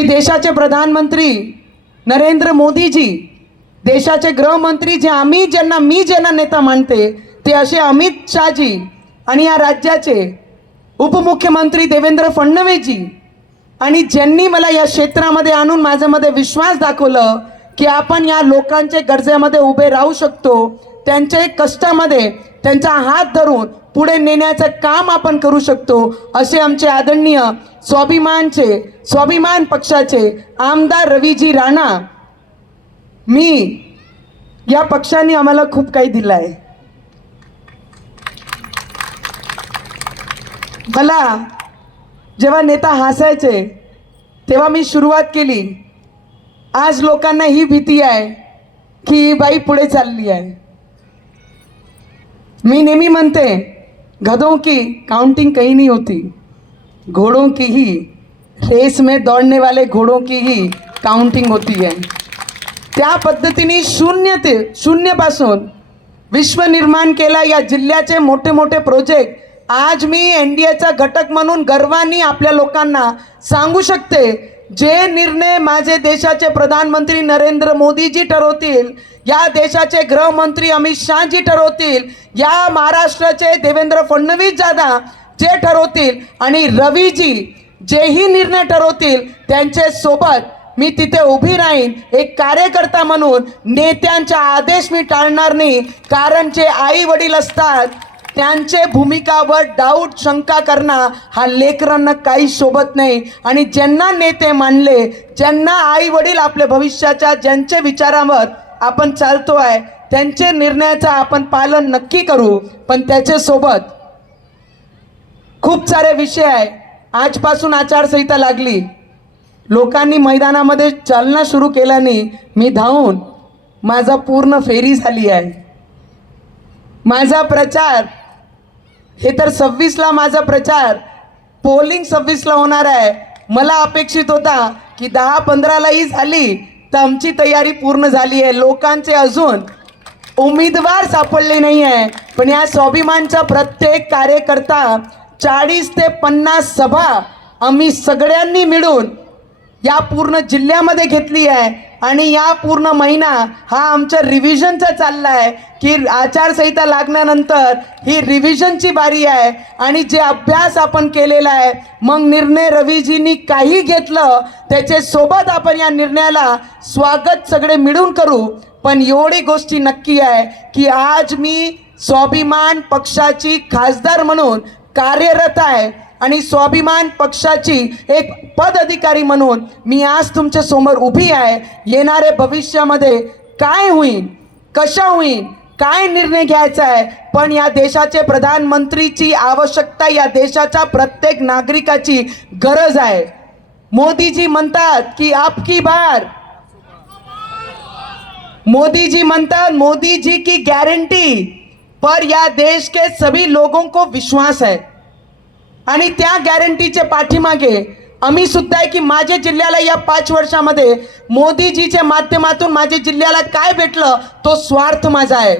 की देशाचे प्रधानमंत्री नरेंद्र मोदीजी देशाचे गृहमंत्री जे आम्ही ज्यांना मी ज्यांना नेता मानते ते असे अमित शहाजी आणि या राज्याचे उपमुख्यमंत्री देवेंद्र फडणवीसजी आणि ज्यांनी मला या क्षेत्रामध्ये आणून माझ्यामध्ये विश्वास दाखवलं की आपण या लोकांच्या गरजेमध्ये उभे राहू शकतो त्यांच्या कष्टामध्ये त्यांचा हात धरून पुढे नेण्याचं काम आपण करू शकतो असे आमचे आदरणीय स्वाभिमानचे स्वाभिमान पक्षाचे आमदार रवीजी राणा मी या पक्षाने आम्हाला खूप काही दिलं आहे. मला जेव्हा नेता हसायचे तेव्हा मी सुरुवात केली. आज लोकांना ही भीती आहे की ही बाई पुढे चालली आहे. मी नेहमी म्हणते गधों की काउंटिंग कहीं नहीं होती। घोड़ों की ही रेस में दौड़ने वाले घोड़ों की ही काउंटिंग होती है। त्या पद्धतीने शून्य ते शून्यपासून विश्व निर्माण केला या जिल्ह्याचे मोठे मोठे प्रोजेक्ट आज मी एन डी एचा घटक म्हणून गर्वाने आपल्या लोकांना सांगू शकते जे निर्णय माझे देशाचे प्रधानमंत्री नरेंद्र मोदीजी ठरवतील या देशाचे गृहमंत्री अमित शहाजी ठरवतील या महाराष्ट्राचे देवेंद्र फडणवीस दादा जे ठरवतील आणि रवीजी जेही निर्णय ठरवतील त्यांचे सोबत मी तिथे उभी राहीन एक कार्यकर्ता म्हणून नेत्यांचा आदेश मी टाळणार नाही कारण जे आई वडील असतात त्यांचे भूमिकावर डाऊट शंका करणं हा लेकरांना काही शोभत नाही. आणि ज्यांना नेते मानले ज्यांना आई वडील आपल्या भविष्याच्या ज्यांच्या विचारावर आपण चालतो आहे त्यांचे निर्णयाचं आपण पालन नक्की करू. पण त्याच्यासोबत खूप सारे विषय आहे. आजपासून आचारसंहिता लागली. लोकांनी मैदानामध्ये चालना सुरू केल्याने मी धावून माझा पूर्ण फेरी झाली आहे. माझा प्रचार हे तर सव्वीसला माझा प्रचार. पोलिंग सव्वीसला होणार आहे. मला अपेक्षित होता की दहा पंधरालाही झाली तर आमची तयारी पूर्ण झाली आहे. लोकांचे अजून उमेदवार सापडले नाही आहे. पण या स्वाभिमानचा प्रत्येक कार्यकर्ता चाळीस ते पन्नास सभा आम्ही सगळ्यांनी मिळून या पूर्ण जिल्ह्यामध्ये घेतली आहे. आणि या पूर्ण महिना हा आमच्या रिव्हिजनचा चालला आहे की आचारसंहिता लागल्यानंतर ही रिव्हिजनची बारी आहे. आणि जे अभ्यास आपण केलेला आहे मग निर्णय रवीजींनी काही घेतलं त्याचे सोबत आपण या निर्णयाला स्वागत सगळे मिळून करू. पण एवढी गोष्टी नक्की आहे की आज मी स्वाभिमान पक्षाची खासदार म्हणून कार्यरत आहे. आणि स्वाभिमान पक्षाची एक पद अधिकारी म्हणून मी आज तुमच्यासमोर उभी आहे. येणाऱ्या भविष्यामध्ये काय होईल कशा होईल काय निर्णय घ्यायचा आहे पण या देशाचे प्रधानमंत्रीची आवश्यकता या देशाच्या प्रत्येक नागरिकाची गरज आहे. मोदीजी म्हणतात की आपकी बार. मोदीजी म्हणतात मोदीजी की गॅरंटी पर या देश के सभी लोगों को विश्वास है। आणि त्या गॅरंटीच्या पाठीमागे आम्ही सुद्धा आहे की माझ्या जिल्ह्याला या पाच वर्षामध्ये मोदीजीच्या माध्यमातून माझ्या जिल्ह्याला काय भेटलं तो स्वार्थ माझा आहे.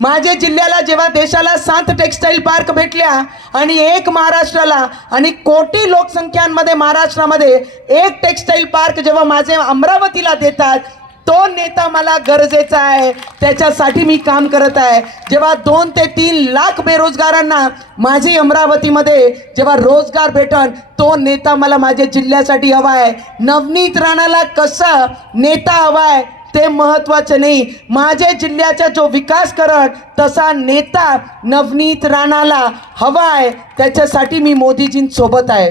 माझ्या जिल्ह्याला जेव्हा देशाला सात टेक्स्टाईल पार्क भेटल्या आणि एक महाराष्ट्राला आणि कोटी लोकसंख्यांमध्ये महाराष्ट्रामध्ये एक टेक्स्टाईल पार्क जेव्हा माझे अमरावतीला देतात तो नेता मला गरजेचा आहे. त्याच्यासाठी मी काम करत आहे. जेव्हा दोन ते तीन लाख बेरोजगारांना माझी अमरावतीमध्ये जेव्हा रोजगार भेटन तो नेता मला माझ्या जिल्ह्यासाठी हवा आहे. नवनीत राणाला कसा नेता हवा आहे ते महत्वाचं नाही. माझ्या जिल्ह्याचा जो विकास करत तसा नेता नवनीत राणाला हवा आहे. त्याच्यासाठी मी मोदीजींसोबत आहे.